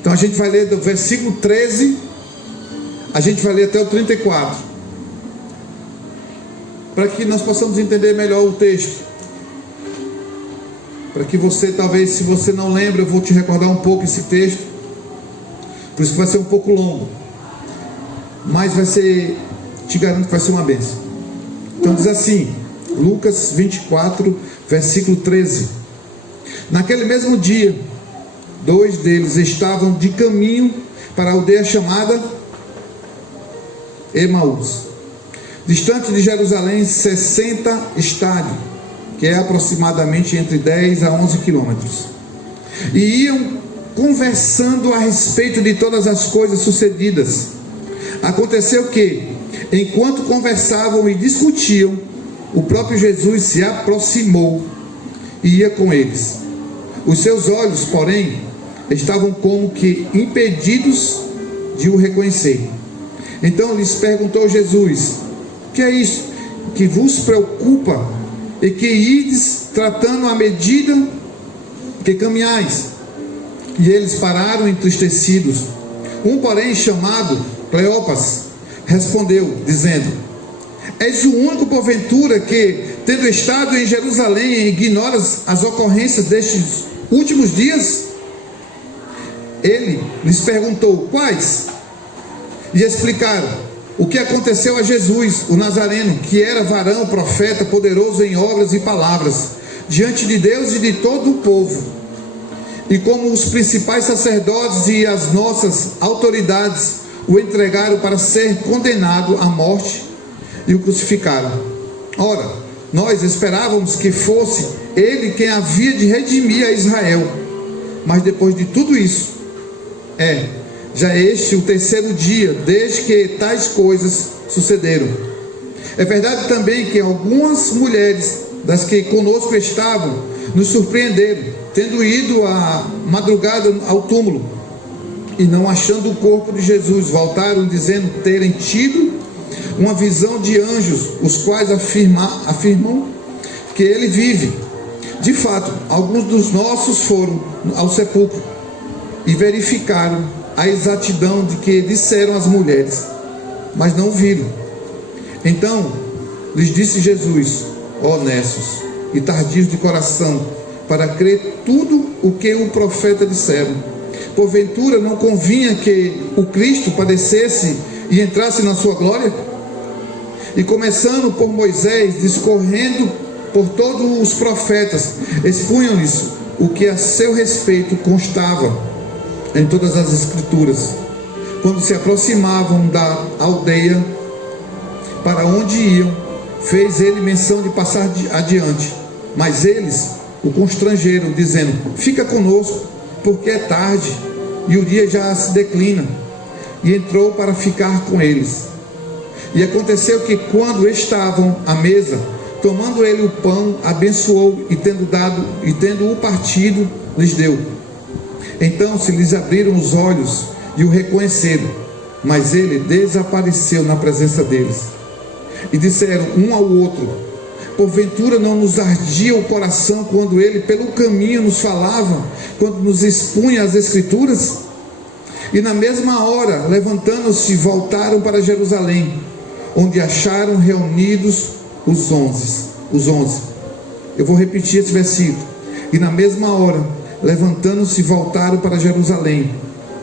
Então a gente vai ler do versículo 13, a gente vai ler até o 34, para que nós possamos entender melhor o texto. Para que você, talvez, se você não lembra, eu vou te recordar um pouco esse texto. Por isso que vai ser um pouco longo, mas vai ser, te garanto que vai ser uma bênção. Então diz assim, Lucas 24, versículo 13: naquele mesmo dia, 2 deles estavam de caminho para a aldeia chamada Emaús, distante de Jerusalém 60 estádios, que é aproximadamente entre 10 a 11 quilômetros, e iam conversando a respeito de todas as coisas sucedidas. Aconteceu que, enquanto conversavam e discutiam, o próprio Jesus se aproximou e ia com eles. Os seus olhos, porém, estavam como que impedidos de o reconhecer. Então lhes perguntou Jesus: que é isso que vos preocupa e que ides tratando à medida que caminhais? E eles pararam entristecidos. Um, porém, chamado Cleopas, respondeu, dizendo: és o único, porventura, que, tendo estado em Jerusalém, ignoras as ocorrências destes últimos dias? Ele lhes perguntou: quais? E explicaram o que aconteceu a Jesus, o Nazareno, que era varão, profeta, poderoso em obras e palavras, diante de Deus e de todo o povo. E como os principais sacerdotes e as nossas autoridades o entregaram para ser condenado à morte e o crucificaram. Ora, nós esperávamos que fosse ele quem havia de redimir a Israel. Mas depois de tudo isso, já este o terceiro dia desde que tais coisas sucederam. É verdade também que algumas mulheres das que conosco estavam nos surpreenderam, tendo ido à madrugada ao túmulo e não achando o corpo de Jesus, voltaram dizendo terem tido uma visão de anjos, os quais afirmam que ele vive. De fato, alguns dos nossos foram ao sepulcro e verificaram a exatidão de que disseram as mulheres, mas não viram. Então lhes disse Jesus: honestos e tardios de coração, para crer tudo o que o profeta disseram. Porventura não convinha que o Cristo padecesse e entrasse na sua glória? E começando por Moisés, discorrendo por todos os profetas, expunham-lhes o que a seu respeito constava em todas as escrituras. Quando se aproximavam da aldeia para onde iam, fez ele menção de passar adiante, mas eles o constrangeram, dizendo: fica conosco, porque é tarde e o dia já se declina. E entrou para ficar com eles. E aconteceu que, quando estavam à mesa, tomando ele o pão, abençoou e tendo o partido, lhes deu. Então se lhes abriram os olhos e o reconheceram, mas ele desapareceu na presença deles. E disseram um ao outro: porventura não nos ardia o coração quando ele pelo caminho nos falava, quando nos expunha as escrituras? E na mesma hora, levantando-se, voltaram para Jerusalém, onde acharam reunidos os 11. Eu vou repetir esse versículo. E na mesma hora, levantando-se, voltaram para Jerusalém,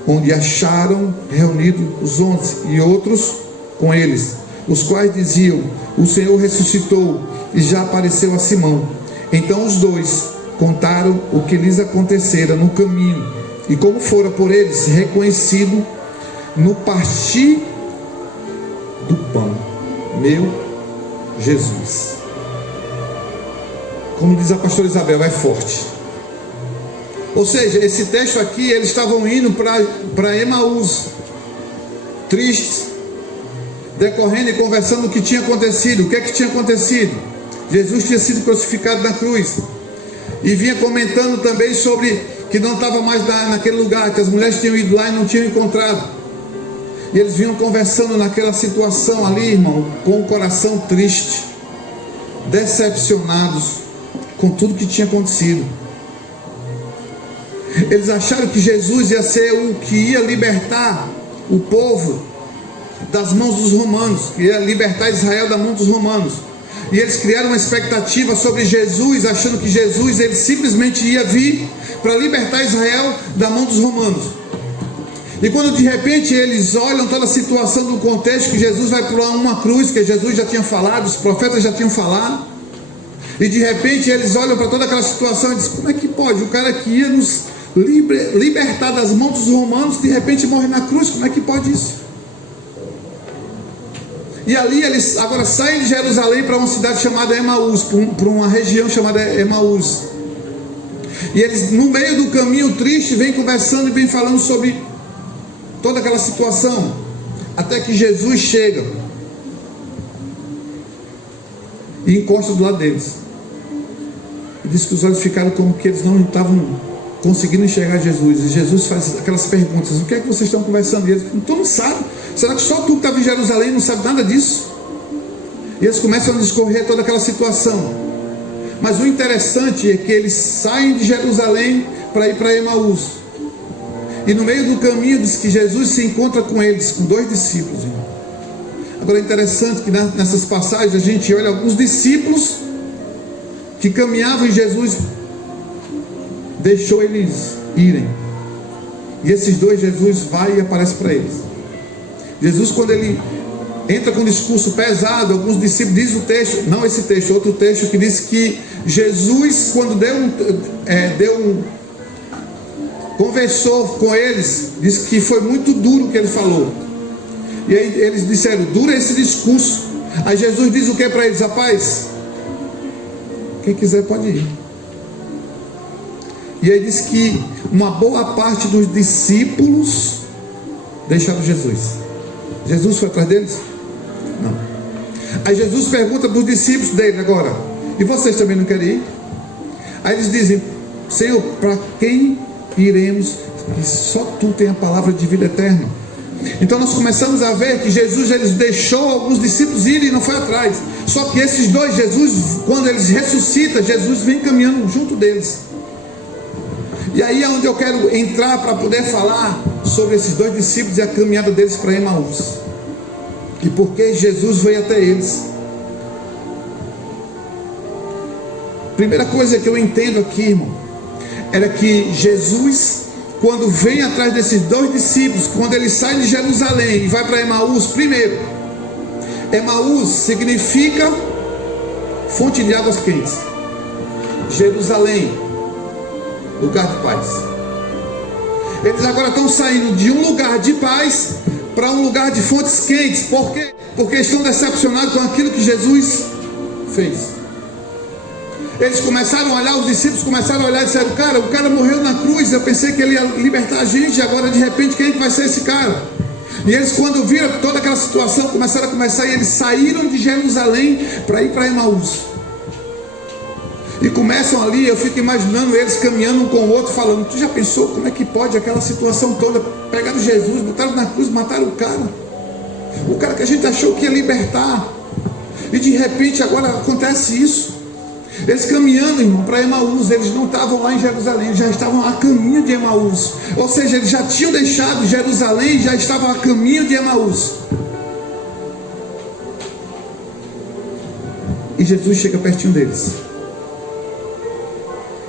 onde acharam reunidos os 11 e outros com eles, os quais diziam: o Senhor ressuscitou e já apareceu a Simão. Então os dois contaram o que lhes acontecera no caminho, e como fora por eles reconhecido no partir do pão. Meu Jesus, como diz a pastora Isabel, é forte. Ou seja, esse texto aqui, eles estavam indo para Emaús, tristes, decorrendo e conversando o que tinha acontecido. O que é que tinha acontecido? Jesus tinha sido crucificado na cruz, e vinha comentando também sobre que não estava mais naquele lugar, que as mulheres tinham ido lá e não tinham encontrado. E eles vinham conversando naquela situação ali, irmão, com o coração triste, decepcionados com tudo que tinha acontecido. Eles acharam que Jesus ia ser o que ia libertar o povo das mãos dos romanos, que ia libertar Israel da mão dos romanos. E eles criaram uma expectativa sobre Jesus, achando que Jesus ele simplesmente ia vir para libertar Israel da mão dos romanos. E quando de repente eles olham toda a situação do contexto, que Jesus vai pular uma cruz, que Jesus já tinha falado, os profetas já tinham falado, e de repente eles olham para toda aquela situação e dizem: como é que pode? O cara que ia nos libertar das mãos dos romanos, de repente morre na cruz, como é que pode isso? E ali eles agora saem de Jerusalém para uma cidade chamada Emaús, para uma região chamada Emaús. E eles, no meio do caminho triste, vêm conversando e vêm falando sobre toda aquela situação, até que Jesus chega e encosta do lado deles. E diz que os olhos ficaram como que eles não estavam conseguindo enxergar Jesus. E Jesus faz aquelas perguntas: o que é que vocês estão conversando? E eles: então não sabe. Será que só tu que estava em Jerusalém não sabe nada disso? E eles começam a discorrer toda aquela situação. Mas o interessante é que eles saem de Jerusalém para ir para Emaús. E no meio do caminho diz que Jesus se encontra com eles, com 2 discípulos. Agora é interessante que nessas passagens a gente olha alguns discípulos que caminhavam, e Jesus deixou eles irem. E esses 2, Jesus vai e aparece para eles. Jesus, quando ele entra com um discurso pesado, alguns discípulos, diz o texto, não esse texto, outro texto que diz que Jesus, quando conversou com eles, diz que foi muito duro o que ele falou. E aí eles disseram: duro é esse discurso. Aí Jesus diz o que para eles? Rapaz, quem quiser pode ir. E aí diz que uma boa parte dos discípulos deixaram Jesus. Jesus foi atrás deles? Não. Aí Jesus pergunta para os discípulos dele agora: e vocês também não querem ir? Aí eles dizem: Senhor, para quem iremos? E só tu tem a palavra de vida eterna. Então nós começamos a ver que Jesus eles deixou alguns discípulos irem e não foi atrás. Só que esses 2, Jesus, quando eles ressuscitam, Jesus vem caminhando junto deles. E aí é onde eu quero entrar para poder falar sobre esses 2 discípulos e a caminhada deles para Emaús. E por que Jesus veio até eles. Primeira coisa que eu entendo aqui, irmão, era que Jesus, quando vem atrás desses 2 discípulos, quando ele sai de Jerusalém e vai para Emaús, primeiro, Emaús significa fonte de águas quentes. Jerusalém, lugar de paz. Eles agora estão saindo de um lugar de paz para um lugar de fontes quentes. Por quê? Porque estão decepcionados com aquilo que Jesus fez. Eles começaram a olhar, os discípulos começaram a olhar e disseram: cara, o cara morreu na cruz, eu pensei que ele ia libertar a gente, agora de repente quem é que vai ser esse cara? E eles, quando viram toda aquela situação, começaram a conversar, e eles saíram de Jerusalém para ir para Emaús. E começam ali, eu fico imaginando eles caminhando um com o outro, falando: tu já pensou como é que pode aquela situação toda? Pegaram Jesus, botaram na cruz, mataram o cara que a gente achou que ia libertar, e de repente agora acontece isso. Eles caminhando, irmão, para Emaús. Eles não estavam lá em Jerusalém, eles já estavam a caminho de Emaús. Ou seja, eles já tinham deixado Jerusalém e já estavam a caminho de Emaús. E Jesus chega pertinho deles.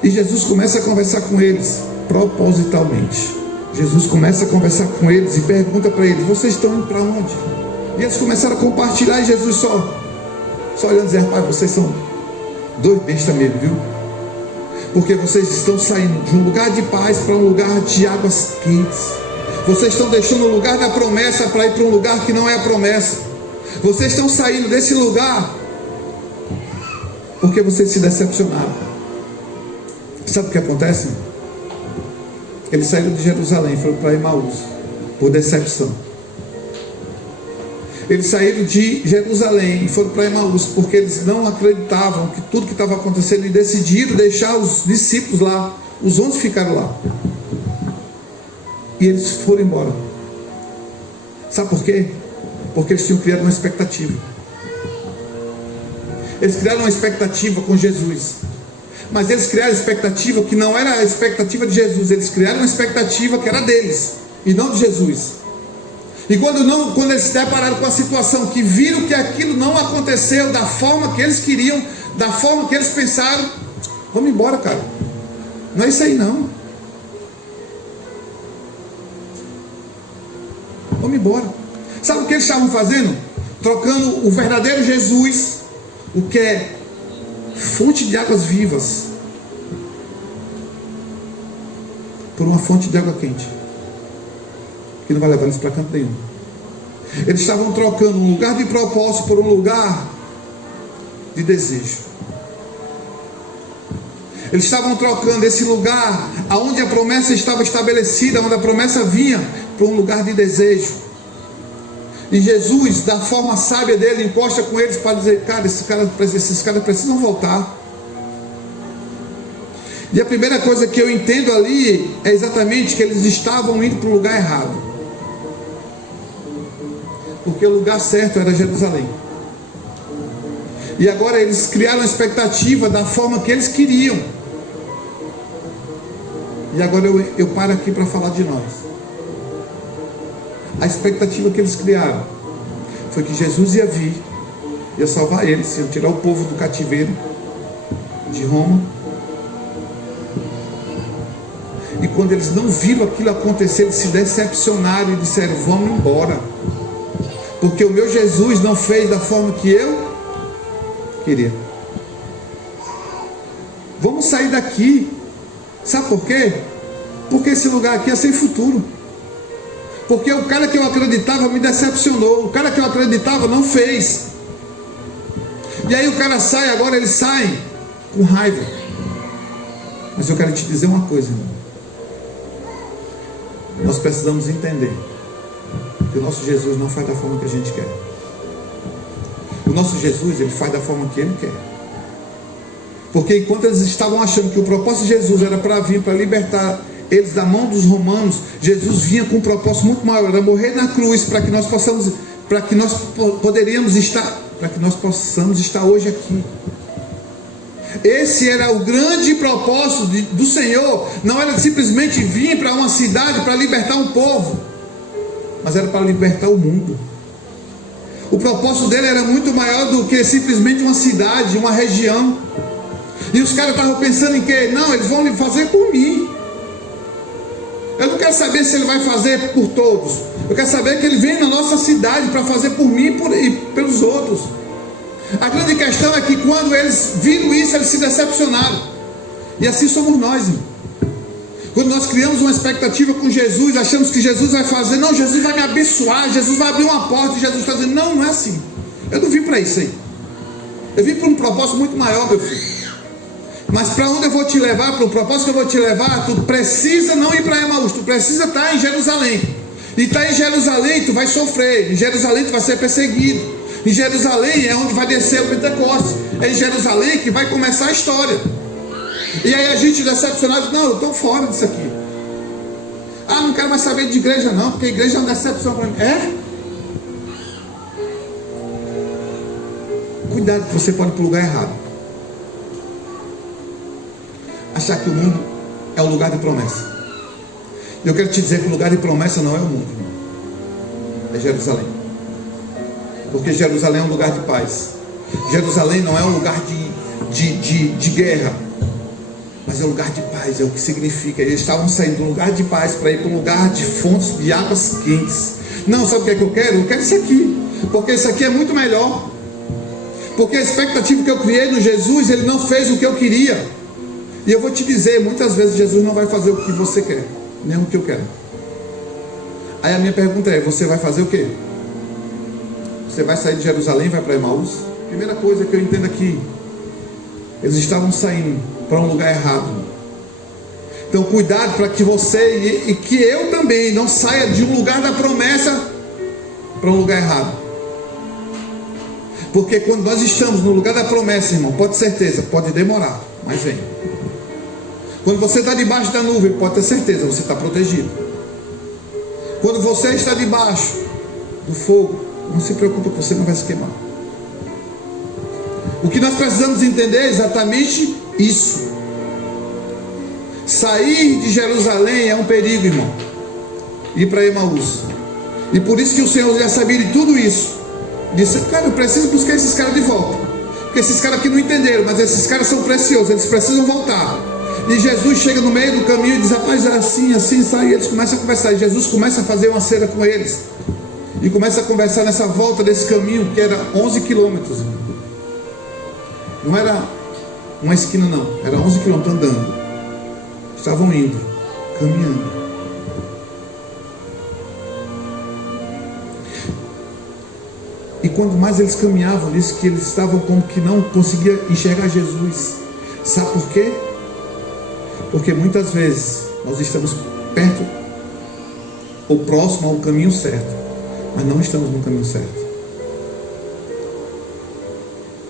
E Jesus começa a conversar com eles, propositalmente. Jesus começa a conversar com eles e pergunta para eles: vocês estão indo para onde? E eles começaram a compartilhar, e Jesus só olhando e dizendo: rapaz, vocês são 2 bestas mesmo, viu? Porque vocês estão saindo de um lugar de paz para um lugar de águas quentes. Vocês estão deixando o lugar da promessa para ir para um lugar que não é a promessa. Vocês estão saindo desse lugar porque vocês se decepcionaram. Sabe o que acontece? Eles saíram de Jerusalém e foram para Emaús por decepção. Eles saíram de Jerusalém e foram para Emaús porque eles não acreditavam que tudo que estava acontecendo, e decidiram deixar os discípulos lá. Os 11 ficaram lá e eles foram embora. Sabe por quê? Porque eles tinham criado uma expectativa. Eles criaram uma expectativa com Jesus. Mas eles criaram expectativa que não era a expectativa de Jesus. Eles criaram uma expectativa que era deles e não de Jesus. E quando eles se depararam com a situação, que viram que aquilo não aconteceu da forma que eles queriam, da forma que eles pensaram, vamos embora, cara. Não é isso aí não. Vamos embora. Sabe o que eles estavam fazendo? Trocando o verdadeiro Jesus, o que é fonte de águas vivas, por uma fonte de água quente, que não vai levar eles para canto nenhum. Eles estavam trocando um lugar de propósito por um lugar de desejo. Eles estavam trocando esse lugar onde a promessa estava estabelecida, onde a promessa vinha, para um lugar de desejo. E Jesus, da forma sábia dele, encosta com eles para dizer: cara, esses caras precisam voltar. E a primeira coisa que eu entendo ali é exatamente que eles estavam indo para o lugar errado, porque o lugar certo era Jerusalém. E agora eles criaram a expectativa da forma que eles queriam. E agora eu paro aqui para falar de nós. A expectativa que eles criaram foi que Jesus ia vir, ia salvar eles, ia tirar o povo do cativeiro de Roma. E quando eles não viram aquilo acontecer, eles se decepcionaram e disseram: vamos embora, porque o meu Jesus não fez da forma que eu queria. Vamos sair daqui. Sabe por quê? Porque esse lugar aqui é sem futuro. Porque o cara que eu acreditava me decepcionou. O cara que eu acreditava não fez. E aí o cara sai, agora eles saem com raiva. Mas eu quero te dizer uma coisa, irmão. Nós precisamos entender que o nosso Jesus não faz da forma que a gente quer. O nosso Jesus, ele faz da forma que ele quer. Porque enquanto eles estavam achando que o propósito de Jesus era para vir, para libertar eles da mão dos romanos, Jesus vinha com um propósito muito maior, era morrer na cruz, para que nós possamos, para que nós possamos estar hoje aqui. Esse era o grande propósito do Senhor. Não era simplesmente vir para uma cidade para libertar um povo, mas era para libertar o mundo. O propósito dele era muito maior do que simplesmente uma cidade, uma região. E os caras estavam pensando em que? Não, eles vão fazer por mim. Eu não quero saber se ele vai fazer por todos. Eu quero saber que ele vem na nossa cidade para fazer por mim e pelos outros. A grande questão é que quando eles viram isso, eles se decepcionaram. E assim somos nós, irmão. Quando nós criamos uma expectativa com Jesus, achamos que Jesus vai fazer, não, Jesus vai me abençoar, Jesus vai abrir uma porta, e Jesus está dizendo: não, não é assim. Eu não vim para isso aí. Eu vim para um propósito muito maior, meu filho. Mas para onde eu vou te levar, para o propósito que eu vou te levar, tu precisa não ir para Emaús, tu precisa estar em Jerusalém. E estar em Jerusalém, tu vai sofrer. Em Jerusalém tu vai ser perseguido. Em Jerusalém é onde vai descer o Pentecostes. É em Jerusalém que vai começar a história. E aí a gente decepcionado: não, eu estou fora disso aqui. Ah, não quero mais saber de igreja não, porque a igreja é uma decepção para mim. É? Cuidado, que você pode ir para o lugar errado. Achar que o mundo é o lugar de promessa. Eu quero te dizer que o lugar de promessa não é o mundo, é Jerusalém. Porque Jerusalém é um lugar de paz. Jerusalém não é um lugar de guerra, mas é um lugar de paz. É o que significa. Eles estavam saindo de um lugar de paz para ir para um lugar de fontes de águas quentes. Não, sabe o que é que eu quero? Eu quero isso aqui, porque isso aqui é muito melhor. Porque a expectativa que eu criei no Jesus, ele não fez o que eu queria. E eu vou te dizer, muitas vezes Jesus não vai fazer o que você quer, nem o que eu quero. Aí a minha pergunta é: você vai fazer o quê? Você vai sair de Jerusalém e vai para Emaús? Primeira coisa que eu entendo aqui, eles estavam saindo para um lugar errado. Então cuidado para que você e que eu também não saia de um lugar da promessa para um lugar errado. Porque quando nós estamos no lugar da promessa, irmão, pode ter certeza, pode demorar, mas vem. Quando você está debaixo da nuvem, pode ter certeza, você está protegido. Quando você está debaixo do fogo, não se preocupe, você não vai se queimar. O que nós precisamos entender é exatamente isso. Sair de Jerusalém é um perigo, irmão. Ir para Emaús. E por isso que o Senhor já sabia de tudo isso. Disse, cara, eu preciso buscar esses caras de volta. Porque esses caras aqui não entenderam, mas esses caras são preciosos, eles precisam voltar. E Jesus chega no meio do caminho e diz, rapaz, é assim, assim, sai. E eles começam a conversar. E Jesus começa a fazer uma cena com eles. E começa a conversar nessa volta desse caminho, que era 11 quilômetros. Não era uma esquina, não. Era 11 quilômetros andando. Estavam indo, caminhando. E quanto mais eles caminhavam, disse que eles estavam como que não conseguiam enxergar Jesus. Sabe por quê? Porque muitas vezes nós estamos perto ou próximo ao caminho certo, mas não estamos no caminho certo.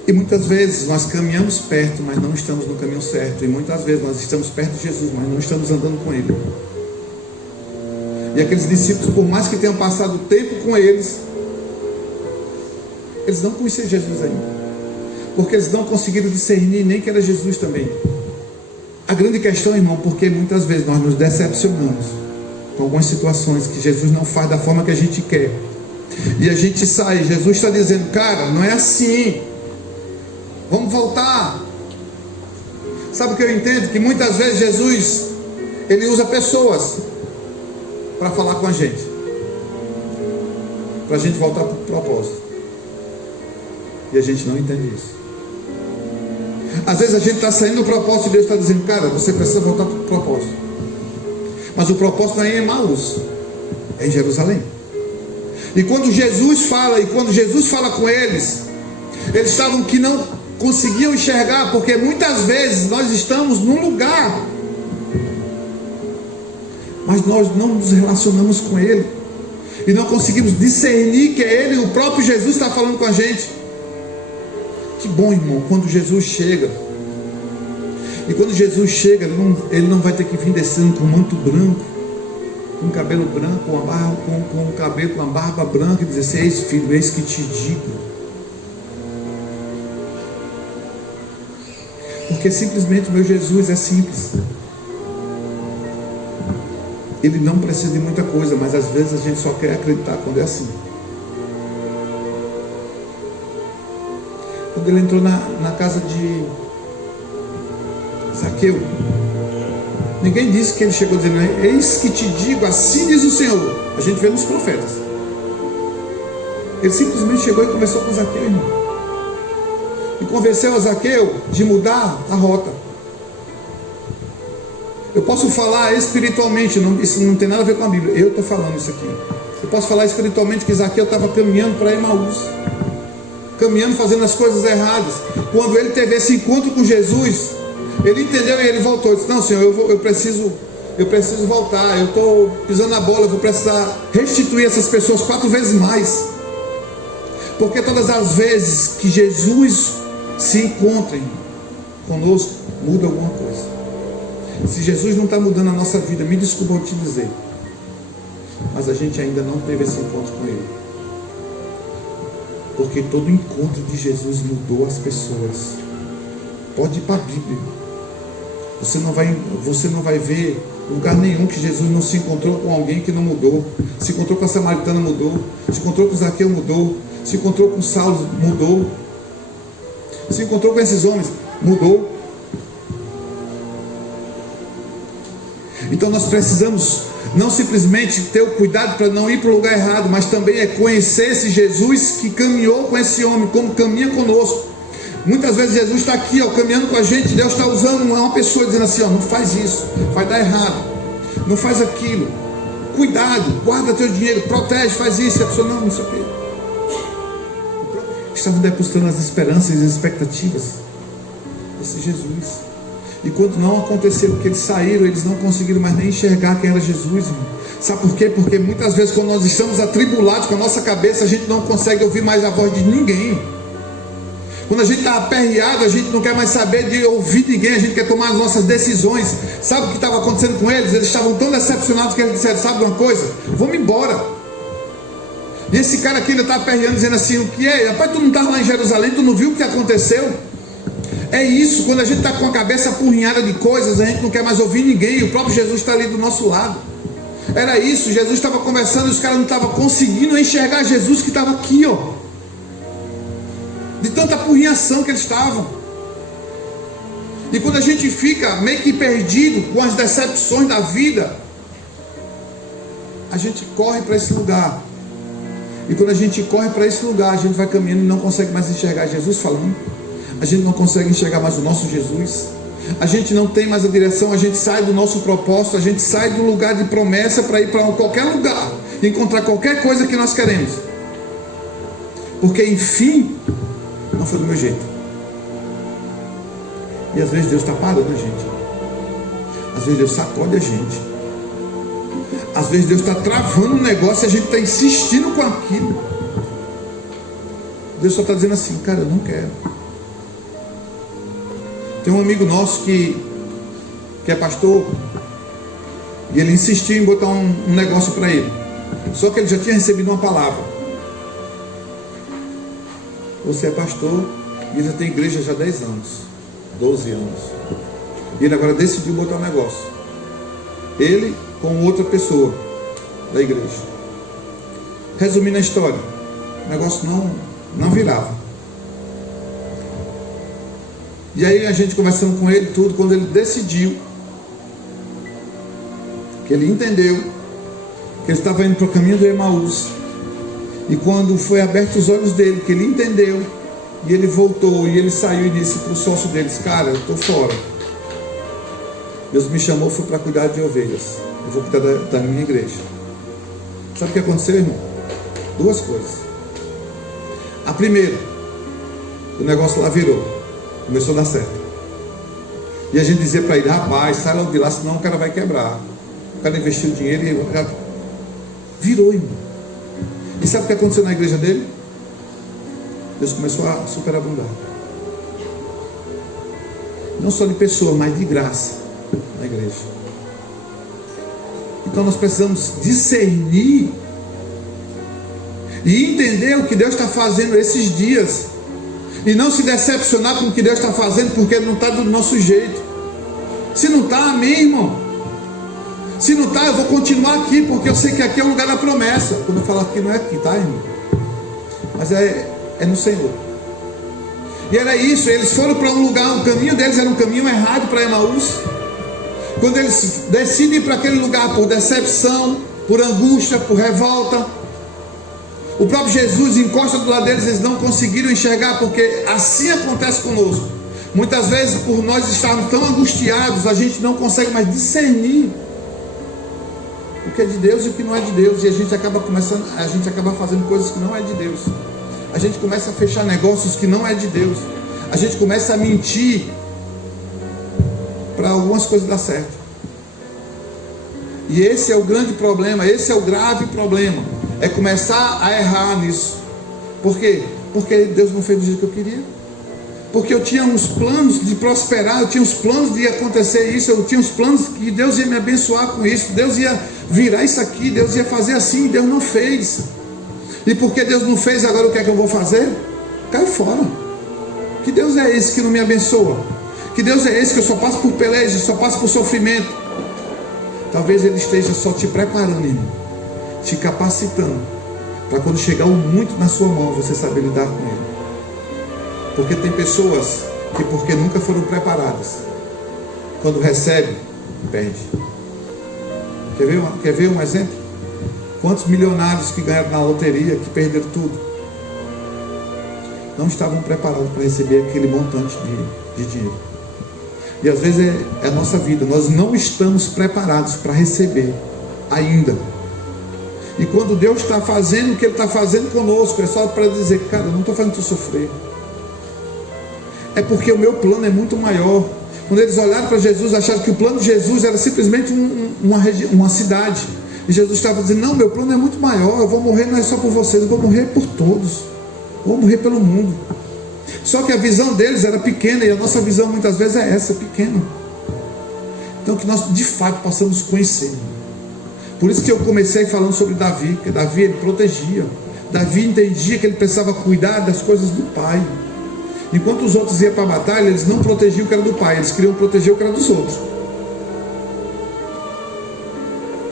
E muitas vezes nós caminhamos perto, mas não estamos no caminho certo. E muitas vezes nós estamos perto de Jesus, mas não estamos andando com Ele. E aqueles discípulos, por mais que tenham passado tempo com eles não conheciam Jesus ainda. Porque eles não conseguiram discernir nem que era Jesus também. A grande questão, irmão, porque muitas vezes nós nos decepcionamos com algumas situações que Jesus não faz da forma que a gente quer. E a gente sai, Jesus está dizendo, cara, não é assim. Vamos voltar. Sabe o que eu entendo? Que muitas vezes Jesus, Ele usa pessoas para falar com a gente. Para a gente voltar para o propósito. E a gente não entende isso. Às vezes a gente está saindo do propósito e Deus está dizendo, cara, você precisa voltar para o propósito. Mas o propósito não é em Emaús, é em Jerusalém. E quando Jesus fala com eles estavam que não conseguiam enxergar, porque muitas vezes nós estamos num lugar, mas nós não nos relacionamos com Ele, e não conseguimos discernir que é Ele, o próprio Jesus está falando com a gente. Que bom, irmão, quando Jesus chega. E quando Jesus chega, ele não vai ter que vir descendo com manto branco, com cabelo branco, com uma barba branca, e dizer assim, eis filho, eis que te digo. Porque simplesmente o meu Jesus é simples. Ele não precisa de muita coisa, mas às vezes a gente só quer acreditar quando é assim. Quando ele entrou na casa de Zaqueu, ninguém disse que ele chegou dizendo, eis que te digo, assim diz o Senhor. A gente vê nos profetas. Ele simplesmente chegou e conversou com Zaqueu, irmão. E convenceu a Zaqueu de mudar a rota. Eu posso falar espiritualmente, isso não tem nada a ver com a Bíblia. Eu estou falando isso aqui. Eu posso falar espiritualmente que Zaqueu estava caminhando para Emaús. Caminhando, fazendo as coisas erradas. Quando ele teve esse encontro com Jesus, ele entendeu e ele voltou. Ele disse, não, Senhor, eu preciso voltar. Eu estou pisando na bola, eu vou precisar restituir essas pessoas 4 vezes mais. Porque todas as vezes que Jesus se encontra conosco, muda alguma coisa. Se Jesus não está mudando a nossa vida, me desculpa eu te dizer, mas a gente ainda não teve esse encontro com Ele. Porque todo encontro de Jesus mudou as pessoas. Pode ir para a Bíblia. Você não vai ver lugar nenhum que Jesus não se encontrou com alguém que não mudou. Se encontrou com a samaritana, mudou. Se encontrou com Zaqueu, mudou. Se encontrou com Saulo, mudou. Se encontrou com esses homens, mudou. Então nós precisamos não simplesmente ter o cuidado para não ir para o lugar errado, mas também é conhecer esse Jesus que caminhou com esse homem, como caminha conosco. Muitas vezes Jesus está aqui, caminhando com a gente. Deus está usando uma pessoa dizendo assim, não faz isso, vai dar errado, não faz aquilo, cuidado, guarda teu dinheiro, protege, faz isso. E a pessoa não sei o quê. Estavam depositando as esperanças e as expectativas desse Jesus. E quando não aconteceu, porque eles saíram, eles não conseguiram mais nem enxergar quem era Jesus, irmão. Sabe por quê? Porque muitas vezes quando nós estamos atribulados com a nossa cabeça, a gente não consegue ouvir mais a voz de ninguém. Quando a gente está aperreado, a gente não quer mais saber de ouvir ninguém, a gente quer tomar as nossas decisões. Sabe o que estava acontecendo com eles? Eles estavam tão decepcionados que eles disseram, sabe de uma coisa? Vamos embora. E esse cara aqui ainda está aperreando, dizendo assim, o que é? Rapaz, tu não estava lá em Jerusalém, tu não viu o que aconteceu? É isso, quando a gente está com a cabeça apurrinhada de coisas, a gente não quer mais ouvir ninguém, o próprio Jesus está ali do nosso lado. Era isso, Jesus estava conversando e os caras não estavam conseguindo enxergar Jesus que estava aqui, ó. De tanta apurrinhação que eles estavam. E quando a gente fica meio que perdido com as decepções da vida, a gente corre para esse lugar. E quando a gente corre para esse lugar, a gente vai caminhando e não consegue mais enxergar Jesus falando. A gente não consegue enxergar mais o nosso Jesus. A gente não tem mais a direção, a gente sai do nosso propósito, a gente sai do lugar de promessa para ir para qualquer lugar, encontrar qualquer coisa que nós queremos. Porque enfim, não foi do meu jeito. E às vezes Deus está parando a gente. Às vezes Deus sacode a gente. Às vezes Deus está travando um negócio e a gente está insistindo com aquilo. Deus só está dizendo assim, cara, eu não quero. Tem um amigo nosso que é pastor, e ele insistiu em botar um negócio para ele. Só que ele já tinha recebido uma palavra. Você é pastor e já tem igreja já há 10 anos, 12 anos. E ele agora decidiu botar um negócio. Ele com outra pessoa da igreja. Resumindo a história, o negócio não virava. E aí a gente conversando com ele tudo, quando ele decidiu, que ele entendeu que ele estava indo para o caminho do Emaús, e quando foi aberto os olhos dele, que ele entendeu, e ele voltou, e ele saiu e disse para o sócio deles, cara, eu estou fora, Deus me chamou, foi para cuidar de ovelhas, eu vou cuidar da minha igreja. Sabe o que aconteceu, irmão? Duas coisas. A primeira, o negócio lá virou, começou a dar certo. E a gente dizia para ele, rapaz, sai logo de lá, senão o cara vai quebrar. O cara investiu dinheiro e virou, irmão. E sabe o que aconteceu na igreja dele? Deus começou a superabundar. Não só de pessoa, mas de graça na igreja. Então nós precisamos discernir e entender o que Deus está fazendo esses dias. E não se decepcionar com o que Deus está fazendo, porque Ele não está do nosso jeito. Se não está, amém, irmão. Se não está, eu vou continuar aqui, porque eu sei que aqui é o lugar da promessa. Quando eu falo aqui, não é aqui, tá, irmão? Mas é no Senhor. E era isso, eles foram para um lugar, o caminho deles era um caminho errado para Emaús. Quando eles decidem ir para aquele lugar por decepção, por angústia, por revolta, o próprio Jesus encosta do lado deles, eles não conseguiram enxergar, porque assim acontece conosco. Muitas vezes, por nós estarmos tão angustiados, a gente não consegue mais discernir o que é de Deus e o que não é de Deus, e a gente acaba fazendo coisas que não é de Deus. A gente começa a fechar negócios que não é de Deus. A gente começa a mentir para algumas coisas dar certo. E esse é o grande problema, esse é o grave problema. É começar a errar nisso. Por quê? Porque Deus não fez do jeito que eu queria. Porque eu tinha uns planos de prosperar, eu tinha uns planos de acontecer isso, eu tinha uns planos que Deus ia me abençoar com isso, Deus ia virar isso aqui, Deus ia fazer assim, Deus não fez. E porque Deus não fez, agora o que é que eu vou fazer? Caiu fora. Que Deus é esse que não me abençoa? Que Deus é esse que eu só passo por peleja, só passo por sofrimento? Talvez Ele esteja só te preparando, irmão, te capacitando, para quando chegar o muito na sua mão, você saber lidar com ele. Porque tem pessoas que, porque nunca foram preparadas, quando recebe, perde. Quer ver um exemplo? Quantos milionários que ganharam na loteria, que perderam tudo, não estavam preparados para receber aquele montante de dinheiro. E às vezes é a nossa vida, nós não estamos preparados para receber ainda. E quando Deus está fazendo o que Ele está fazendo conosco, é só para dizer, cara, eu não estou fazendo tu sofrer. É porque o meu plano é muito maior. Quando eles olharam para Jesus, acharam que o plano de Jesus era simplesmente uma cidade. E Jesus estava dizendo, não, meu plano é muito maior, eu vou morrer não é só por vocês, eu vou morrer por todos. Eu vou morrer pelo mundo. Só que a visão deles era pequena, e a nossa visão muitas vezes é essa, pequena. Então que nós de fato possamos conhecer. Por isso que eu comecei falando sobre Davi, porque Davi ele protegia. Davi entendia que ele precisava cuidar das coisas do pai. Enquanto os outros iam para a batalha, eles não protegiam o que era do pai, eles queriam proteger o que era dos outros.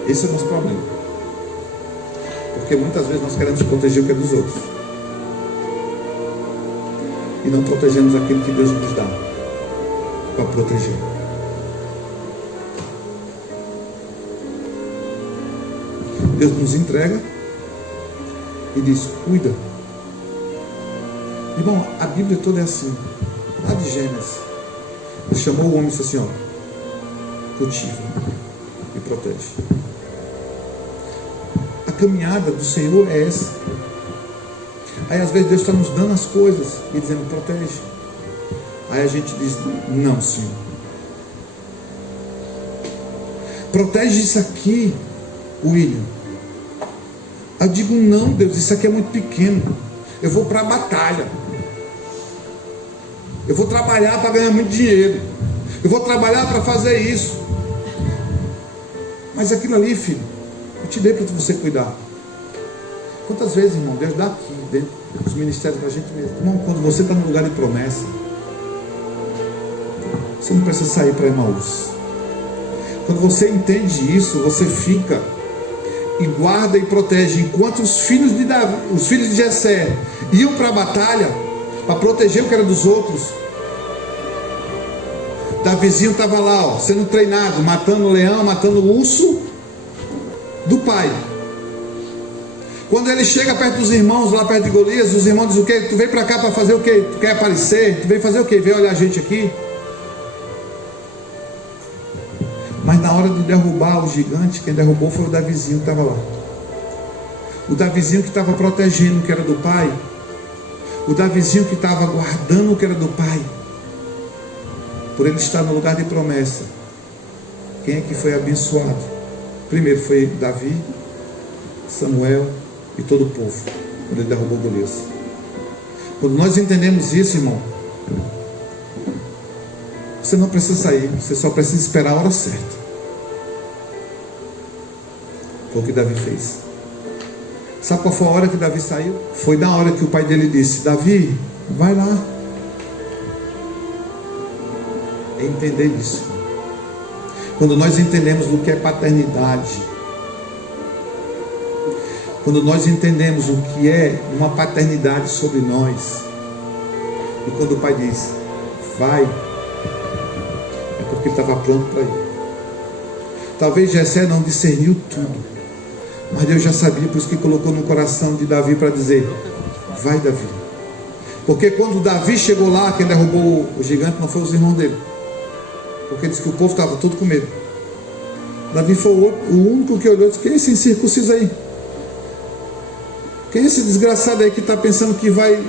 Esse é o nosso problema. Porque muitas vezes nós queremos proteger o que é dos outros. E não protegemos aquilo que Deus nos dá para proteger. Deus nos entrega e diz: cuida. Irmão, a Bíblia toda é assim. Lá de Gênesis, Ele chamou o homem e disse assim: ó, cultiva e protege. A caminhada do Senhor é essa. Aí às vezes Deus está nos dando as coisas e dizendo: protege. Aí a gente diz: não, Senhor, protege isso aqui, William. Eu digo: não, Deus, isso aqui é muito pequeno. Eu vou para a batalha. Eu vou trabalhar para ganhar muito dinheiro. Eu vou trabalhar para fazer isso. Mas aquilo ali, filho, eu te dei para você cuidar. Quantas vezes, irmão, Deus dá aqui dentro dos ministérios para a gente mesmo. Irmão, quando você está no lugar de promessa, você não precisa sair para Emaús. Quando você entende isso, você fica e guarda e protege. Enquanto os filhos de Davi, os filhos de Jessé iam para a batalha para proteger o que era dos outros, Davizinho estava lá, ó, sendo treinado, matando o leão, matando o urso do pai. Quando ele chega perto dos irmãos, lá perto de Golias, os irmãos dizem: o quê? Tu veio para cá para fazer o quê? Tu quer aparecer? Tu veio fazer o quê? Veio olhar a gente aqui? Mas na hora de derrubar o gigante, quem derrubou foi o Davizinho que estava lá. O Davizinho que estava protegendo o que era do pai. O Davizinho que estava guardando o que era do pai. Por ele estar no lugar de promessa. Quem é que foi abençoado? Primeiro foi Davi, Samuel e todo o povo, quando ele derrubou Golias. Quando nós entendemos isso, irmão, você não precisa sair, você só precisa esperar a hora certa. Foi o que Davi fez. Sabe qual foi a hora que Davi saiu? Foi na hora que o pai dele disse: Davi, vai lá. É entender isso. Quando nós entendemos o que é paternidade, quando nós entendemos o que é uma paternidade sobre nós, e quando o pai diz: vai, é porque ele estava pronto para ir. Talvez Jessé não discerniu tudo, mas Deus já sabia, por isso que colocou no coração de Davi para dizer: vai, Davi. Porque quando Davi chegou lá, quem derrubou o gigante não foi os irmãos dele, porque disse que o povo estava todo com medo. Davi foi o único que olhou e disse: quem é esse incircunciso aí? Quem é esse desgraçado aí que está pensando que vai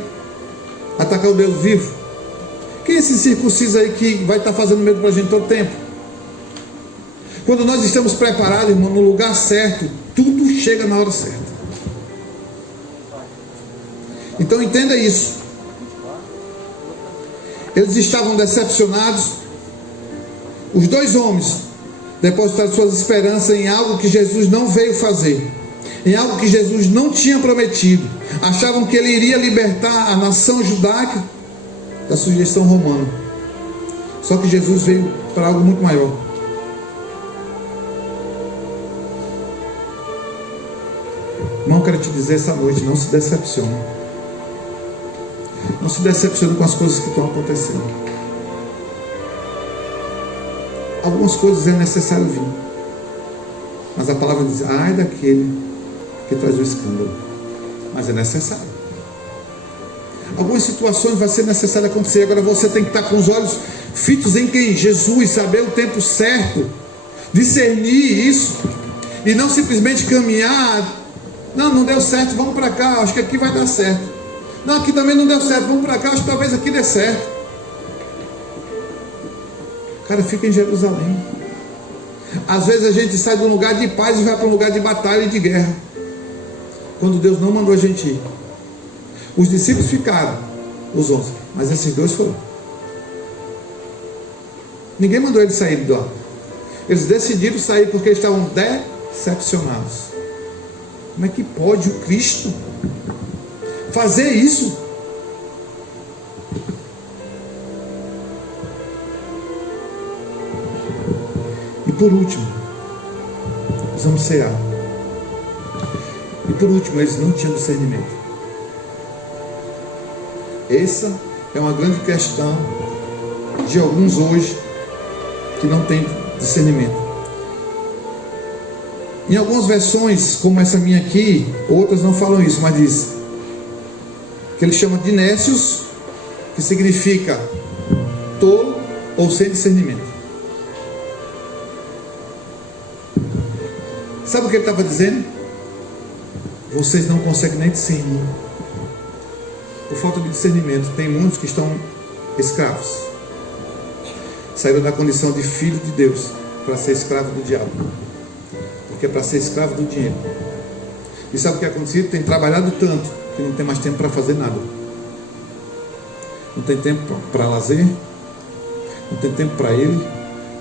atacar o Deus vivo? Quem é esse incircunciso aí que vai estar fazendo medo para a gente todo o tempo? Quando nós estamos preparados, irmão, no lugar certo, tudo chega na hora certa. Então entenda isso. Eles estavam decepcionados. Os dois homens depositaram suas esperanças em algo que Jesus não veio fazer, em algo que Jesus não tinha prometido. Achavam que ele iria libertar a nação judaica da sujeição romana. Só que Jesus veio para algo muito maior. Irmão, quero te dizer essa noite: não se decepcione. Não se decepcione com as coisas que estão acontecendo. Algumas coisas é necessário vir, mas a palavra diz: ai daquele que traz o escândalo. Mas é necessário. Algumas situações vai ser necessário acontecer. Agora você tem que estar com os olhos fitos em quem? Jesus. Saber o tempo certo, discernir isso, e não simplesmente caminhar. Não deu certo, vamos para cá, acho que aqui vai dar certo. Não, aqui também não deu certo, vamos para cá, acho que talvez aqui dê certo. Cara, fica em Jerusalém. Às vezes a gente sai de um lugar de paz e vai para um lugar de batalha e de guerra, quando Deus não mandou a gente ir. Os discípulos ficaram, os 11, mas esses dois foram. Ninguém mandou eles saírem de lá. Eles decidiram sair porque estavam decepcionados. Como é que pode o Cristo fazer isso? por último, nós vamos cear. E por último, eles não tinham discernimento. Essa é uma grande questão de alguns hoje que não têm discernimento. Em algumas versões, como essa minha aqui, outras não falam isso, mas diz que ele chama de nécios, que significa tolo ou sem discernimento. Sabe o que ele estava dizendo? Vocês não conseguem nem discernir. Por falta de discernimento, tem muitos que estão escravos. Saíram da condição de filho de Deus para ser escravo do diabo. Porque é para ser escravo do dinheiro. E sabe o que aconteceu? Tem trabalhado tanto que não tem mais tempo para fazer nada. Não tem tempo para lazer, não tem tempo para ele,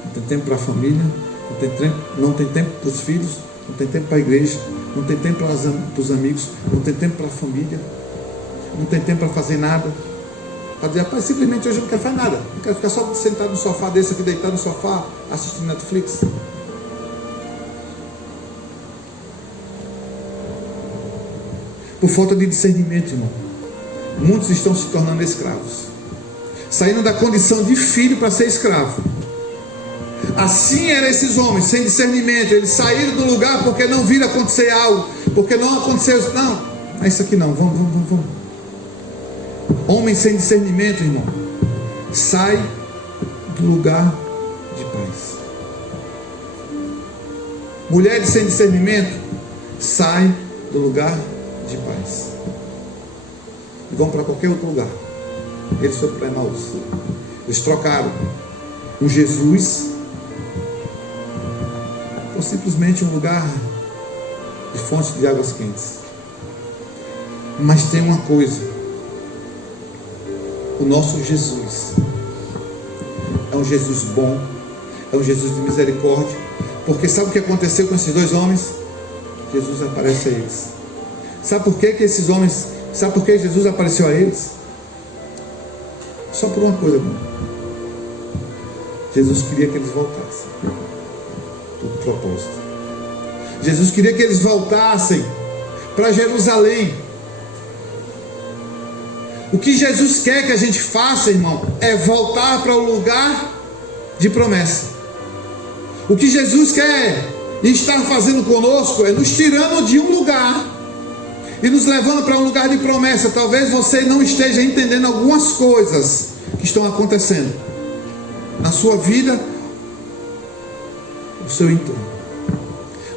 não tem tempo para a família, não tem tempo para os filhos, não tem tempo para a igreja, não tem tempo para os amigos, não tem tempo para a família, não tem tempo para fazer nada. Para dizer, rapaz, simplesmente hoje eu não quero fazer nada, não quero ficar só sentado no sofá desse aqui, deitado no sofá, assistindo Netflix. Por falta de discernimento, irmão, muitos estão se tornando escravos, saindo da condição de filho para ser escravo. Assim eram esses homens, sem discernimento. Eles saíram do lugar porque não viram acontecer algo, porque não aconteceu. Não, é isso aqui não, vamos. Homem sem discernimento, irmão, sai do lugar de paz. Mulheres sem discernimento, sai do lugar de paz e vão para qualquer outro lugar. Eles foram para Emaús. Eles trocaram um Jesus por simplesmente um lugar de fonte de águas quentes. Mas tem uma coisa: o nosso Jesus é um Jesus bom, é um Jesus de misericórdia. Porque sabe o que aconteceu com esses dois homens? Jesus aparece a eles. Sabe por que esses homens, sabe por que Jesus apareceu a eles? Só por uma coisa, irmão. Jesus queria que eles voltassem. Por propósito. Jesus queria que eles voltassem para Jerusalém. O que Jesus quer que a gente faça, irmão, é voltar para o lugar de promessa. O que Jesus quer estar fazendo conosco é nos tirando de um lugar e nos levando para um lugar de promessa. Talvez você não esteja entendendo algumas coisas que estão acontecendo na sua vida, no seu entorno.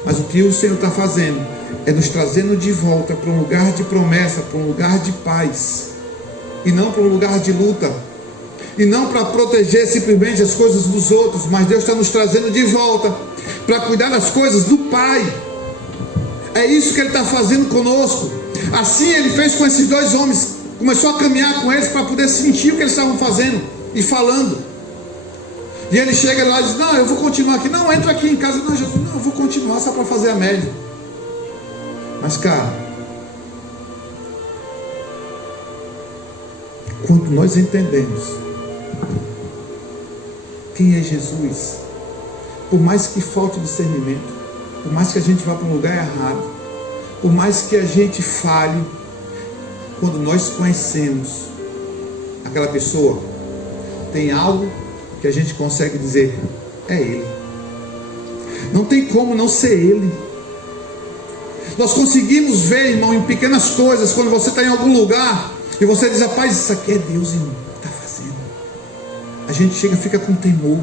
Mas o que o Senhor está fazendo é nos trazendo de volta para um lugar de promessa, para um lugar de paz, e não para um lugar de luta, e não para proteger simplesmente as coisas dos outros, mas Deus está nos trazendo de volta para cuidar das coisas do Pai. É isso que Ele está fazendo conosco. Assim Ele fez com esses dois homens, começou a caminhar com eles para poder sentir o que eles estavam fazendo e falando. E ele chega lá e diz: não, eu vou continuar aqui. Não, entra aqui em casa. Não, Jesus, não, eu vou continuar só para fazer a média. Mas cara, quando nós entendemos quem é Jesus, por mais que falte discernimento, por mais que a gente vá para um lugar errado, por mais que a gente falhe, quando nós conhecemos aquela pessoa, tem algo que a gente consegue dizer: é Ele. Não tem como não ser Ele. Nós conseguimos ver, irmão, em pequenas coisas, quando você está em algum lugar e você diz: rapaz, isso aqui é Deus, irmão, está fazendo. A gente chega e fica com temor.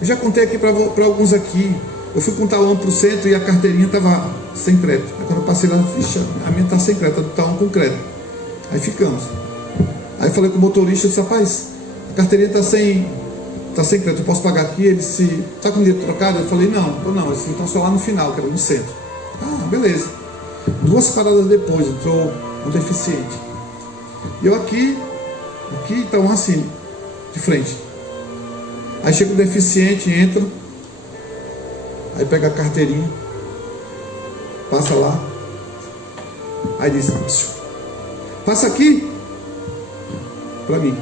Eu já contei aqui para alguns aqui. Eu fui com o talão para o centro e a carteirinha estava sem crédito. Aí quando eu passei lá, a minha está sem crédito, está talão com crédito. Aí ficamos. Aí eu falei com o motorista, eu disse: rapaz, a carteirinha está sem crédito, eu posso pagar aqui? Ele disse: está com dinheiro trocado? Eu falei: não, então só lá no final, que era no centro. Ah, beleza. 2 paradas depois, entrou um deficiente. E eu aqui então assim, de frente. Aí chega o deficiente, entra, aí pega a carteirinha, passa lá, aí diz: passa aqui, para mim.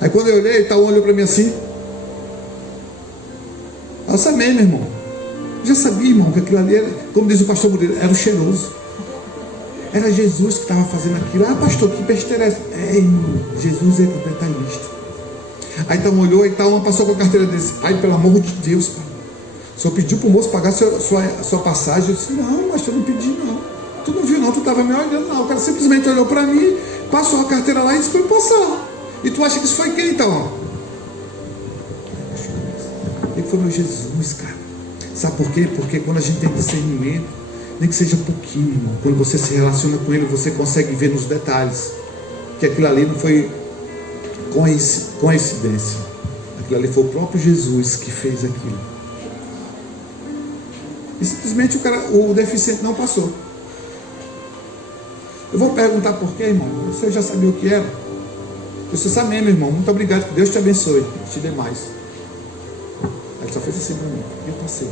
Aí quando eu olhei, ele olhou para mim assim, Eu sabia, meu irmão. Eu já sabia, irmão, que aquilo ali era, como diz o pastor Murilo, era o cheiroso. Era Jesus que estava fazendo aquilo. Ah, pastor, que besteira é essa? É, irmão, Jesus é detalhista. Aí então olhou, aí uma passou com a carteira dele. Pai, pelo amor de Deus, pai. O senhor pediu para o moço pagar sua passagem. Eu disse, não, mas eu não pedi, não. Tu não viu, não, tu estava me olhando, não. O cara simplesmente olhou para mim, passou a carteira lá e disse para eu passar. E tu acha que isso foi quem, então? Ele foi meu Jesus, cara. Sabe por quê? Porque quando a gente tem discernimento, nem que seja pouquinho, irmão, quando você se relaciona com Ele, você consegue ver nos detalhes que aquilo ali não foi coincidência. Aquilo ali foi o próprio Jesus que fez aquilo. E simplesmente o deficiente não passou. Eu vou perguntar por quê, irmão. Você já sabia o que era? Você sabe mesmo, irmão. Muito obrigado, que Deus te abençoe, te dê mais. Aí ele só fez assim para mim, eu passei.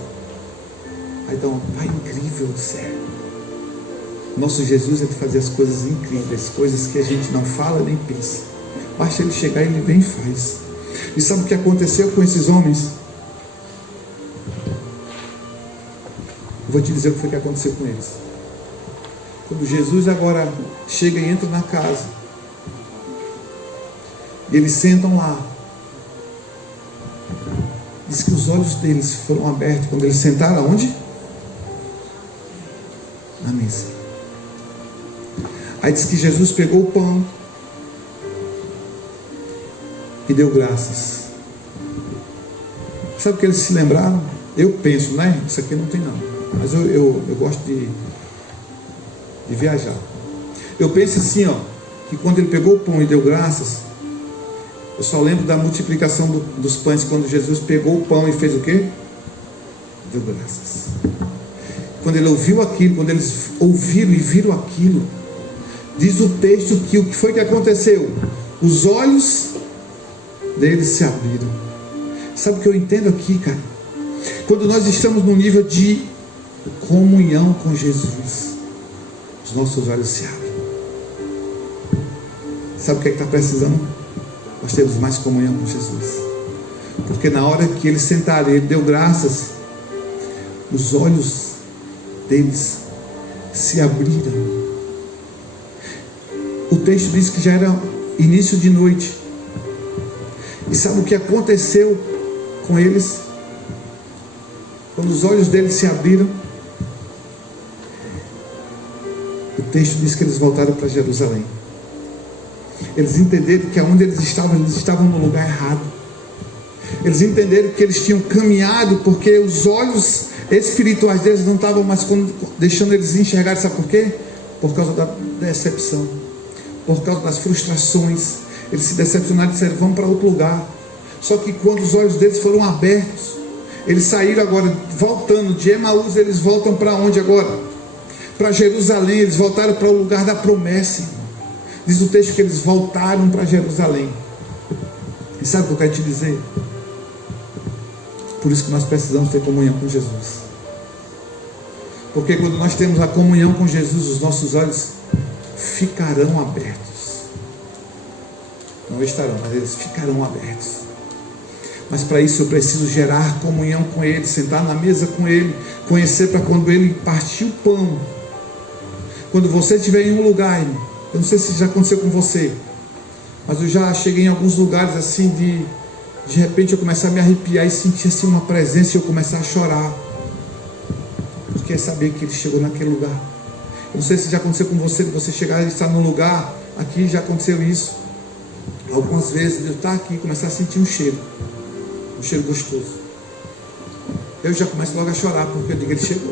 Aí então, Pai incrível do céu. Nosso Jesus, Ele fazia as coisas incríveis, coisas que a gente não fala nem pensa. Basta Ele chegar e Ele vem e faz. E sabe o que aconteceu com esses homens? Eu vou te dizer o que foi que aconteceu com eles. Quando Jesus agora chega e entra na casa, e eles sentam lá, diz que os olhos deles foram abertos quando eles sentaram aonde? Na mesa. Aí diz que Jesus pegou o pão e deu graças. Sabe o que eles se lembraram? Eu penso, né? Isso aqui não tem não. Mas eu gosto de viajar. Eu penso assim, ó, que quando ele pegou o pão e deu graças, eu só lembro da multiplicação dos pães, quando Jesus pegou o pão e fez o quê? Deu graças. Quando ele ouviu aquilo, quando eles ouviram e viram aquilo, diz o texto que o que foi que aconteceu? Os olhos deles se abriram. Sabe o que eu entendo aqui, cara? Quando nós estamos no nível de comunhão com Jesus, os nossos olhos se abrem. Sabe o que é que está precisando? Nós temos mais comunhão com Jesus. Porque na hora que eles sentaram, ele deu graças, os olhos deles se abriram. O texto diz que já era início de noite. E sabe o que aconteceu com eles? Quando os olhos deles se abriram, o texto diz que eles voltaram para Jerusalém. Eles entenderam que aonde eles estavam no lugar errado. Eles entenderam que eles tinham caminhado porque os olhos espirituais deles não estavam mais deixando eles enxergar. Sabe por quê? Por causa da decepção, por causa das frustrações. Eles se decepcionaram e disseram, vamos para outro lugar. Só que quando os olhos deles foram abertos, eles saíram agora, voltando de Emaús, eles voltam para onde agora? Para Jerusalém. Eles voltaram para o lugar da promessa. Diz o texto que eles voltaram para Jerusalém. E sabe o que eu quero te dizer? Por isso que nós precisamos ter comunhão com Jesus. Porque quando nós temos a comunhão com Jesus, os nossos olhos ficarão abertos. Não estarão, mas eles ficarão abertos. Mas para isso eu preciso gerar comunhão com Ele, sentar na mesa com Ele, conhecer, para quando Ele partir o pão. Quando você estiver em um lugar, eu não sei se já aconteceu com você, mas eu já cheguei em alguns lugares assim, de repente eu começar a me arrepiar e sentir assim uma presença e eu começar a chorar. Porque é saber que Ele chegou naquele lugar. Eu não sei se já aconteceu com você, de você chegar e estar num lugar, aqui já aconteceu isso. Algumas vezes eu estar aqui e começar a sentir um cheiro gostoso. Eu já começo logo a chorar, porque eu digo, Ele chegou.